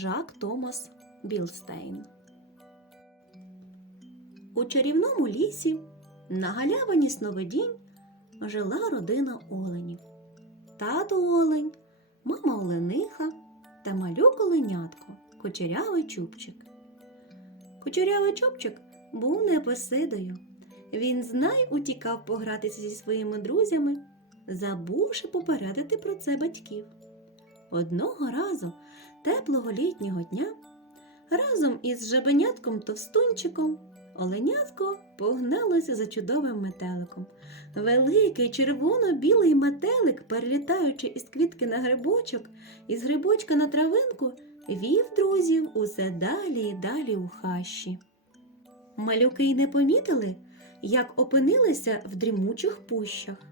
Жак Томас Білстейн. У чарівному лісі на галявині сновидінь жила родина оленів. Тато олень, мама олениха та малюк оленятко, кучерявий чубчик. Кучерявий чубчик був непосидою. Він знай утікав погратися зі своїми друзями, забувши попередити про це батьків. Одного разу, теплого літнього дня, разом із жабенятком товстунчиком оленятко погналося за чудовим метеликом. Великий червоно-білий метелик, перелітаючи із квітки на грибочок, із грибочка на травинку, вів друзів усе далі і далі у хащі. Малюки й не помітили, як опинилися в дрімучих пущах.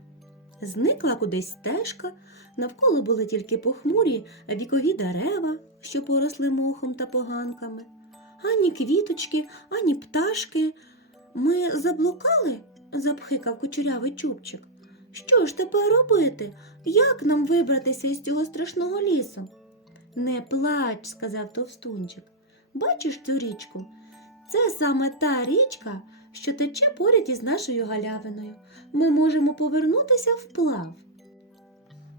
Зникла кудись стежка, навколо були тільки похмурі вікові дерева, що поросли мохом та поганками. Ані квіточки, ані пташки. Ми заблукали? запхикав кучерявий чубчик. Що ж тепер робити? Як нам вибратися із цього страшного лісу? Не плач, сказав товстунчик. Бачиш цю річку? Це саме та річка, що тече поряд із нашою галявиною. Ми можемо повернутися вплав.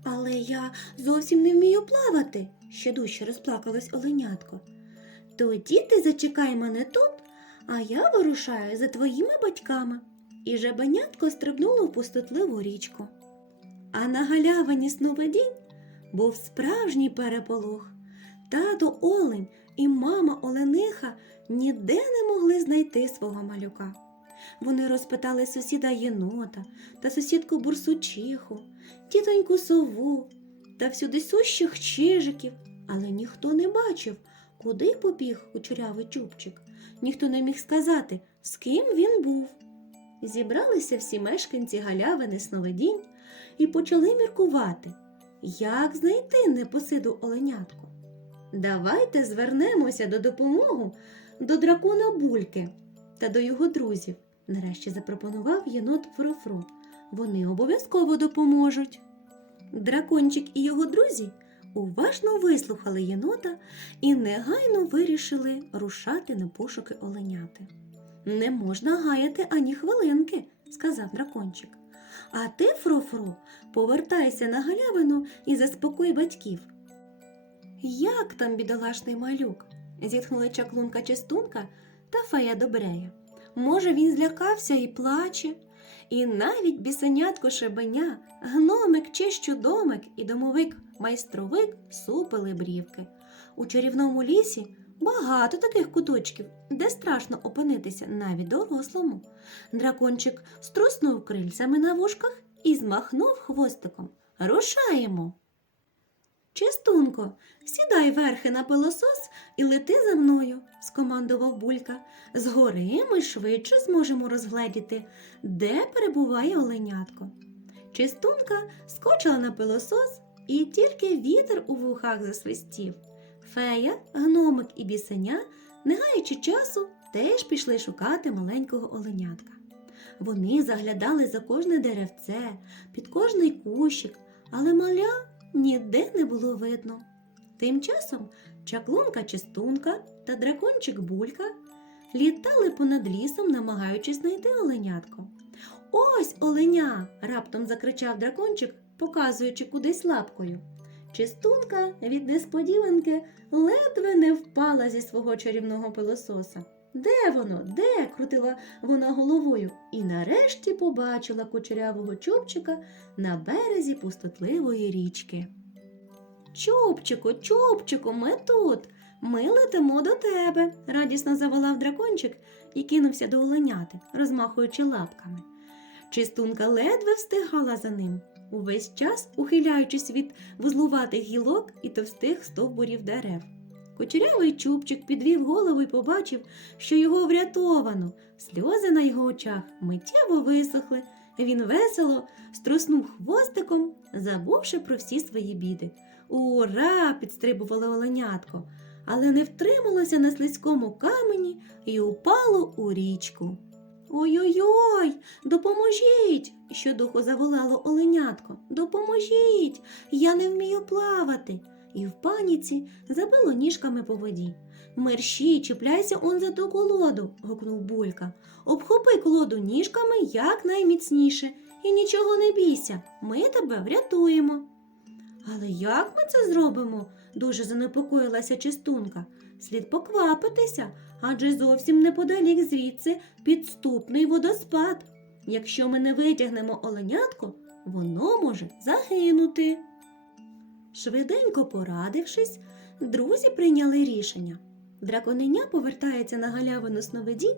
Але я зовсім не вмію плавати, ще дужче розплакалось оленятко. Тоді ти зачекай мене тут, а я вирушаю за твоїми батьками. І жабенятко стрибнуло в пустотливу річку. А на галявині сновидінь був справжній переполох. Тато олень і мама олениха ніде не могли знайти свого малюка. Вони розпитали сусіда єнота та сусідку бурсучиху, тітоньку сову та всюди сущих чижиків, але ніхто не бачив, куди побіг кучерявий чубчик. Ніхто не міг сказати, з ким він був. Зібралися всі мешканці галявини сновидінь і почали міркувати, як знайти непосиду оленятку. Давайте звернемося до допомоги до дракона Бульки та до його друзів. Нарешті запропонував єнот Фрофро. Вони обов'язково допоможуть. Дракончик і його друзі уважно вислухали єнота і негайно вирішили рушати на пошуки оленяти. Не можна гаяти ані хвилинки, сказав дракончик. А ти, Фрофро, повертайся на галявину і заспокой батьків. Як там бідолашний малюк? зітхнула чаклунка чистунка та фея добрея. Може, він злякався і плаче, і навіть бісенятко шебеня, гномик чи щудомик і домовик майстровик супили брівки. У чарівному лісі багато таких куточків, де страшно опинитися навіть дорослому. Дракончик струснув крильцями на вушках і змахнув хвостиком. Рушаємо. Чистунко, сідай верхи на пилосос і лети за мною, скомандував булька. Згори ми швидше зможемо розгледіти, де перебуває оленятко. Чистунка скочила на пилосос, і тільки вітер у вухах засвистів. Фея, гномик і бісеня, не гаючи часу, теж пішли шукати маленького оленятка. Вони заглядали за кожне деревце, під кожний кущик, але маля ніде не було видно. Тим часом чаклунка чистунка та дракончик булька літали понад лісом, намагаючись знайти оленятко. Ось оленя. раптом закричав дракончик, показуючи кудись лапкою. Чистунка від несподіванки ледве не впала зі свого чарівного пилососа. Де воно? Де? крутила вона головою і нарешті побачила кучерявого чубчика на березі пустотливої річки. Чубчику, чубчику, ми тут. Ми летимо до тебе, радісно заволав дракончик і кинувся до оленяти, розмахуючи лапками. Чистунка ледве встигала за ним, увесь час ухиляючись від вузлуватих гілок і товстих стовбурів дерев. Кучерявий чубчик підвів голову і побачив, що його врятовано. Сльози на його очах миттєво висохли. Він весело струснув хвостиком, забувши про всі свої біди. Ура! підстрибувало оленятко, але не втрималося на слизькому камені і упало у річку. Ой-ой-ой, допоможіть! щодуху заволало оленятко. Допоможіть! Я не вмію плавати. І в паніці забило ніжками по воді. Мерщій, чіпляйся он за ту колоду, гукнув Булька. Обхопи колоду ніжками якнайміцніше і нічого не бійся, ми тебе врятуємо. Але як ми це зробимо? дуже занепокоїлася чистунка. Слід поквапитися, адже зовсім неподалік звідси підступний водоспад. Якщо ми не витягнемо оленятко, воно може загинути. Швиденько порадившись, друзі прийняли рішення. Драконеня повертається на галявину сновидінь,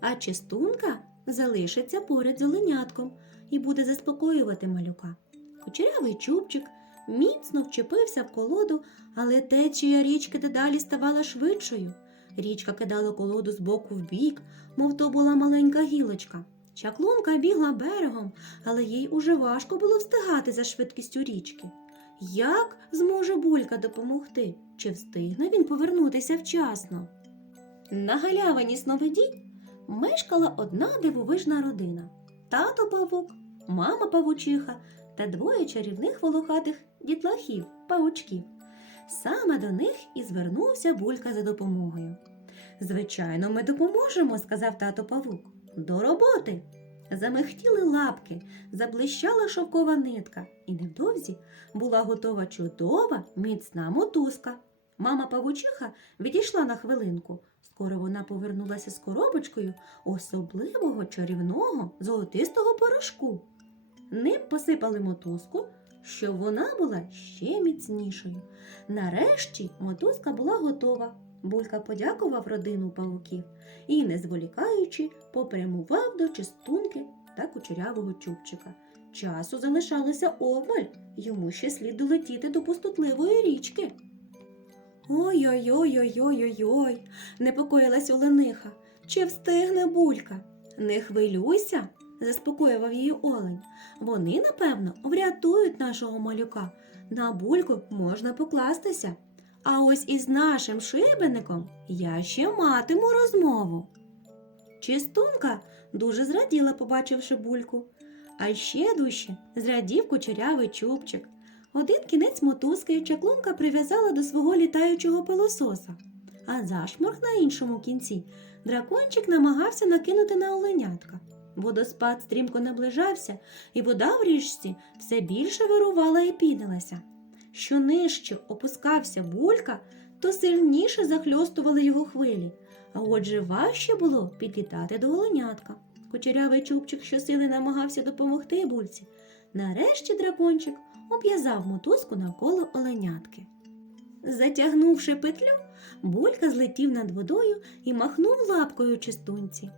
а чистунка залишиться поряд з оленятком і буде заспокоювати малюка. Кучерявий чубчик міцно вчепився в колоду, але течія річки дедалі ставала швидшою. Річка кидала колоду з боку в бік, мов то була маленька гілочка. Чаклунка бігла берегом, але їй уже важко було встигати за швидкістю річки. Як зможе Булька допомогти? Чи встигне він повернутися вчасно? На галявині сновидінь мешкала одна дивовижна родина: тато павук, мама павучиха та двоє чарівних волохатих дітлахів павучків. Саме до них і звернувся Булька за допомогою. Звичайно, ми допоможемо, сказав тато павук. До роботи. Замихтіли лапки, заблищала шовкова нитка, і невдовзі була готова чудова, міцна мотузка. Мама павучиха відійшла на хвилинку. Скоро вона повернулася з коробочкою особливого чарівного золотистого порошку. Ним посипали мотузку, щоб вона була ще міцнішою. Нарешті мотузка була готова. Булька подякував родину павуків і, не зволікаючи, попрямував до чистунки та кучерявого чубчика. Часу залишалося обмаль, йому ще слід долетіти до пустотливої річки. Ой-ой-ой-ой-ой-ой, непокоїлась Олениха. Чи встигне булька? Не хвилюйся, заспокоював її олень. Вони, напевно, врятують нашого малюка. На бульку можна покластися. А ось із нашим шибеником я ще матиму розмову. Чистунка дуже зраділа, побачивши бульку, а ще дужче зрадів кучерявий чубчик. Один кінець мотузки чаклунка прив'язала до свого літаючого пилососа, а зашморг на іншому кінці дракончик намагався накинути на оленятка. Водоспад стрімко наближався, і вода в річці все більше вирувала і пінилася. Що нижче опускався булька, то сильніше захльостували його хвилі, а отже важче було підлітати до оленятка. Кучерявий чубчик щосили намагався допомогти бульці. Нарешті дракончик обв'язав мотузку навколо оленятки. Затягнувши петлю, булька злетів над водою і махнув лапкою чистунці.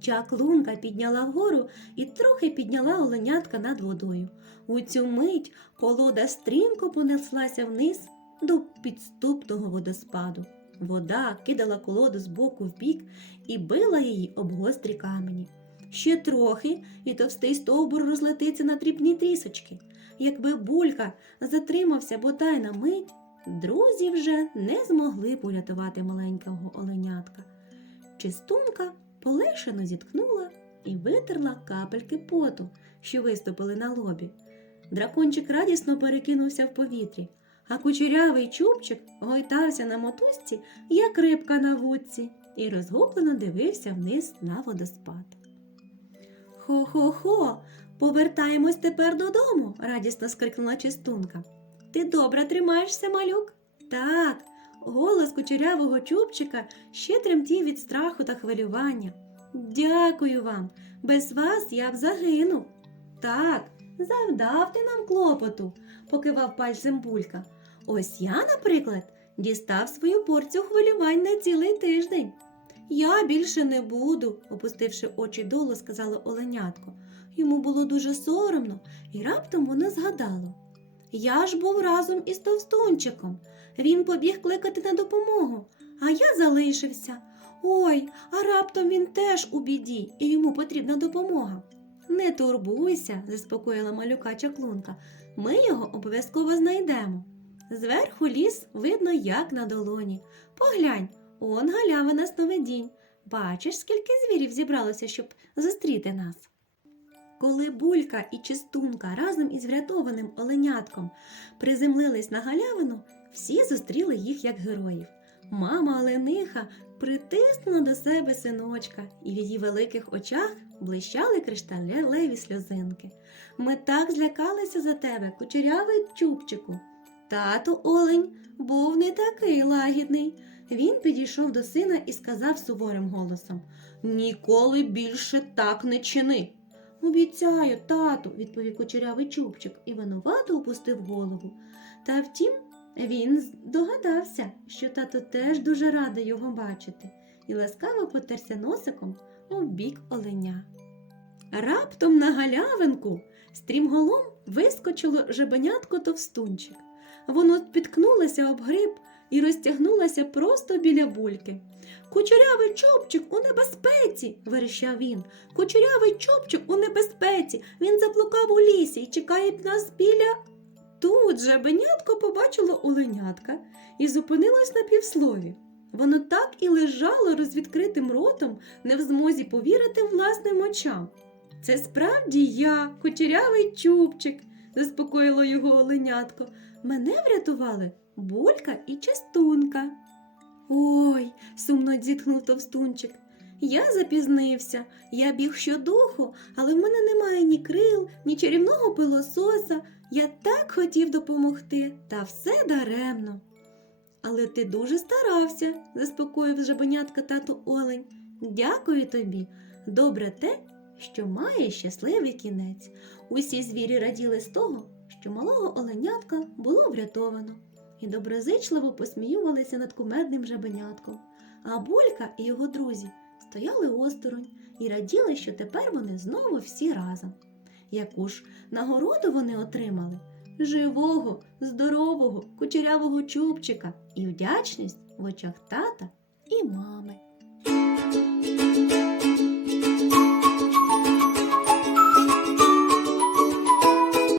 Чаклунка підняла вгору і трохи підняла оленятка над водою. У цю мить колода стрімко понеслася вниз до підступного водоспаду. Вода кидала колоду з боку в бік і била її об гострі камені. Ще трохи, і товстий стовбур розлетиться на дрібні трісочки. Якби булька затримався бодай на мить, друзі вже не змогли порятувати маленького оленятка. Чистунка полегшено зітхнула і витерла капельки поту, що виступили на лобі. Дракончик радісно перекинувся в повітрі, а кучерявий чубчик гойтався на мотузці, як рибка на вудці, і розгублено дивився вниз на водоспад. Хо-хо-хо, повертаємось тепер додому, радісно скрикнула чистунка. Ти добре тримаєшся, малюк? Так, голос кучерявого чубчика ще тремтів від страху та хвилювання. Дякую вам, без вас я б загинув. Так, завдав ти нам клопоту, покивав пальцем булька. Ось я, наприклад, дістав свою порцію хвилювань на цілий тиждень. Я більше не буду, опустивши очі долу, сказала Оленятко. Йому було дуже соромно, і раптом воно згадало. Я ж був разом із товстунчиком. Він побіг кликати на допомогу, а я залишився. Ой, а раптом він теж у біді, і йому потрібна допомога. Не турбуйся, заспокоїла малюка чаклунка. Ми його обов'язково знайдемо. Зверху ліс видно, як на долоні. Поглянь, он галявина сновидінь. Бачиш, скільки звірів зібралося, щоб зустріти нас. Коли булька і чистунка разом із врятованим оленятком приземлились на галявину, Всі зустріли їх як героїв. Мама Олениха притиснула до себе синочка, і в її великих очах блищали кришталеві сльозинки. Ми так злякалися за тебе, кучерявий чубчику. Тато Олень був не такий лагідний. Він підійшов до сина і сказав суворим голосом Ніколи більше так не чини. Обіцяю, тату, відповів кучерявий чубчик і винувато опустив голову. Та втім, він здогадався, що тато теж дуже радий його бачити, і ласкаво потерся носиком у бік оленя. Раптом на галявинку стрімголом вискочило жебенятко товстунчик. Воно підкнулося об гриб і розтягнулося просто біля бульки. Кучерявий чубчик у небезпеці, верещав він. Кучерявий чубчик у небезпеці. Він заблукав у лісі і чекає нас біля. Тут жабенятко побачило оленятка і зупинилось на півслові. Воно так і лежало розвідкритим ротом, не в змозі повірити власним очам. Це справді я, кучерявий чубчик, заспокоїло його оленятко. Мене врятували булька і частунка. Ой, сумно зітхнув товстунчик. Я запізнився, я біг щодуху, але в мене немає ні крил, ні чарівного пилососа. Я так хотів допомогти, та все даремно. Але ти дуже старався, заспокоїв жабенятка тату Олень. Дякую тобі. Добре те, що має щасливий кінець. Усі звірі раділи з того, що малого оленятка було врятовано, і доброзичливо посміювалися над кумедним жабенятком. А Булька і його друзі стояли осторонь і раділи, що тепер вони знову всі разом. Яку ж нагороду вони отримали? Живого, здорового, кучерявого чубчика і вдячність в очах тата і мами.